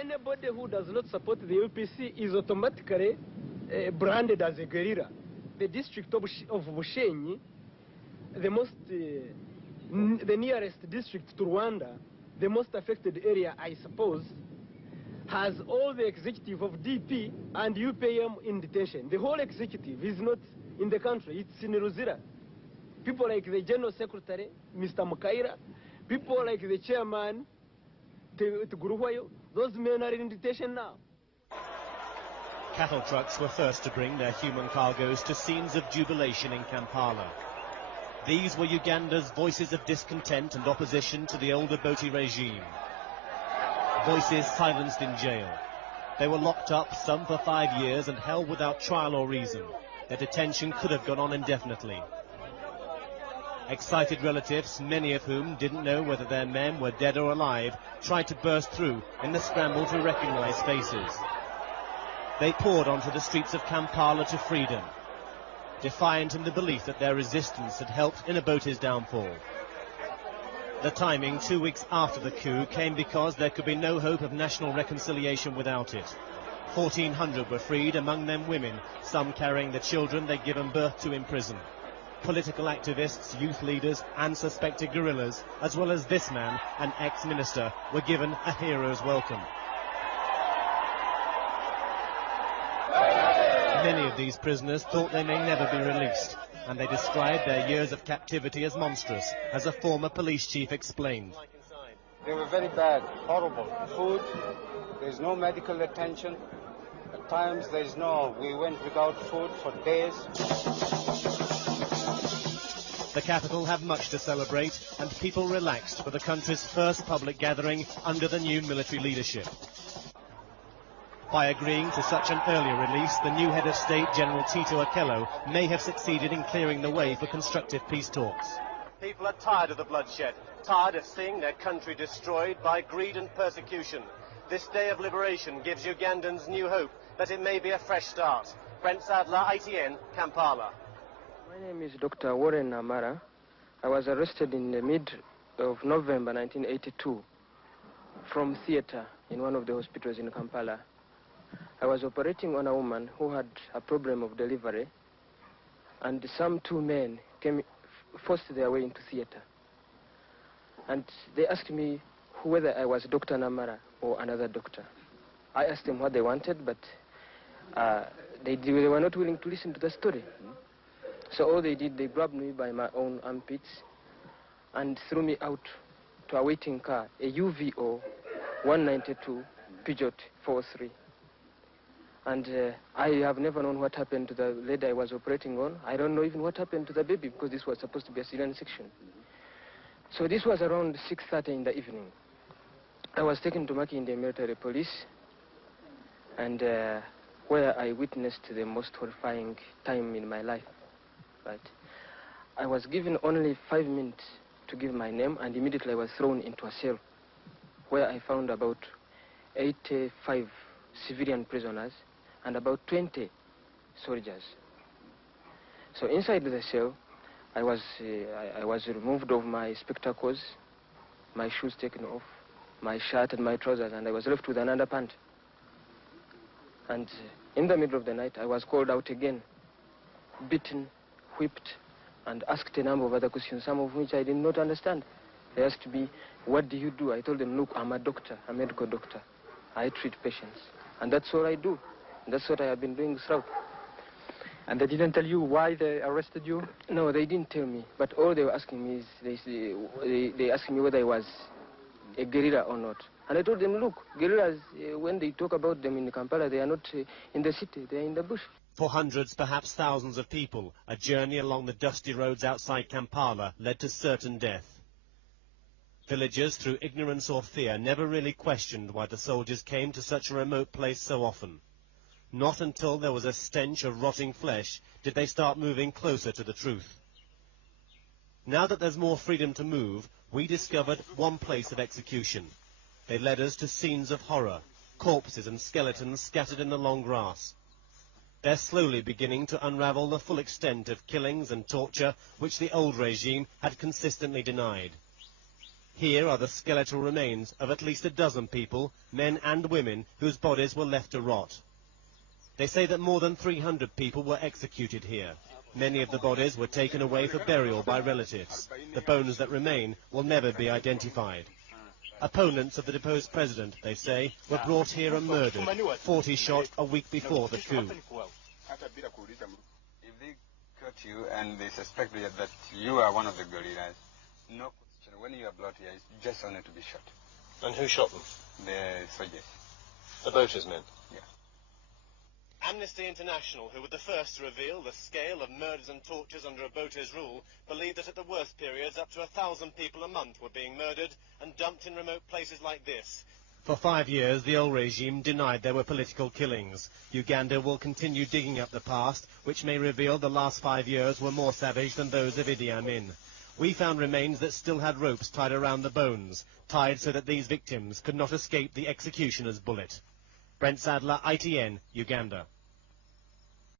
Anybody who does not support the UPC is automatically branded as a guerrilla. The district of Bushenyi, the nearest district to Rwanda, the most affected area, I suppose, has all the executive of DP and UPM in detention. The whole executive is not in the country, it's in Ruzira. People like the General Secretary, Mr. Mukaira, people like the Chairman, Tuguruwayo, those men are in detention now. Cattle trucks were first to bring their human cargoes to scenes of jubilation in Kampala. These were Uganda's voices of discontent and opposition to the old Obote regime. Voices silenced in jail. They were locked up, some for 5 years, and held without trial or reason. Their detention could have gone on indefinitely. Excited relatives, many of whom didn't know whether their men were dead or alive, tried to burst through in the scramble to recognize faces. They poured onto the streets of Kampala to freedom, defiant in the belief that their resistance had helped in Obote's downfall. The timing, 2 weeks after the coup, came because there could be no hope of national reconciliation without it. 1,400 were freed, among them women, some carrying the children they'd given birth to in prison. Political activists, youth leaders and suspected guerrillas, as well as this man, an ex-minister, were given a hero's welcome. Many of these prisoners thought they may never be released, and they described their years of captivity as monstrous, as a former police chief explained. They were very bad, horrible. Food, there's no medical attention. At times we went without food for days. The capital had much to celebrate, and people relaxed for the country's first public gathering under the new military leadership. By agreeing to such an early release, the new head of state, General Tito Okello, may have succeeded in clearing the way for constructive peace talks. People are tired of the bloodshed, tired of seeing their country destroyed by greed and persecution. This day of liberation gives Ugandans new hope that it may be a fresh start. Brent Sadler, ITN, Kampala. My name is Dr. Warren Amara. I was arrested in the mid of November 1982 from theater in one of the hospitals in Kampala. I was operating on a woman who had a problem of delivery, and some 2 men forced their way into theater. And they asked me whether I was Dr. Namara or another doctor. I asked them what they wanted, but they were not willing to listen to the story. So all they did, they grabbed me by my own armpits and threw me out to a waiting car, a UVO 192 Peugeot 43. And I have never known what happened to the lady I was operating on. I don't know even what happened to the baby, because this was supposed to be a cesarean section. So this was around 6:30 in the evening. I was taken to Makindye military police, and where I witnessed the most horrifying time in my life. Right? I was given only 5 minutes to give my name, and immediately I was thrown into a cell where I found about 85 civilian prisoners and about 20 soldiers. So inside the cell, I was removed of my spectacles, my shoes taken off, my shirt and my trousers, and I was left with an underpant. And in the middle of the night, I was called out again, beaten, whipped, and asked a number of other questions, some of which I did not understand. They asked me, "What do you do?" I told them, "Look, I'm a doctor, a medical doctor. I treat patients. And that's what I do. That's what I have been doing throughout." And they didn't tell you why they arrested you? No, they didn't tell me. But all they were asking me is, they asked me whether I was a guerrilla or not. And I told them, look, guerrillas, when they talk about them in Kampala, they are not in the city, they are in the bush. For hundreds, perhaps thousands of people, a journey along the dusty roads outside Kampala led to certain death. Villagers, through ignorance or fear, never really questioned why the soldiers came to such a remote place so often. Not until there was a stench of rotting flesh did they start moving closer to the truth. Now that there's more freedom to move, we discovered one place of execution. They led us to scenes of horror, corpses and skeletons scattered in the long grass. They're slowly beginning to unravel the full extent of killings and torture which the old regime had consistently denied. Here are the skeletal remains of at least a dozen people, men and women, whose bodies were left to rot. They say that more than 300 people were executed here. Many of the bodies were taken away for burial by relatives. The bones that remain will never be identified. Opponents of the deposed president, they say, were brought here and murdered, 40 shot a week before the coup. If they cut you and they suspect that you are one of the guerrillas, no question. When you are brought here, it's just only to be shot. And who shot them? The soldiers. The Bote's men? Yeah. Amnesty International, who were the first to reveal the scale of murders and tortures under Obote's rule, believed that at the worst periods up to 1,000 people a month were being murdered and dumped in remote places like this. For 5 years, the old regime denied there were political killings. Uganda will continue digging up the past, which may reveal the last 5 years were more savage than those of Idi Amin. We found remains that still had ropes tied around the bones, tied so that these victims could not escape the executioner's bullet. Brent Sadler, ITN, Uganda.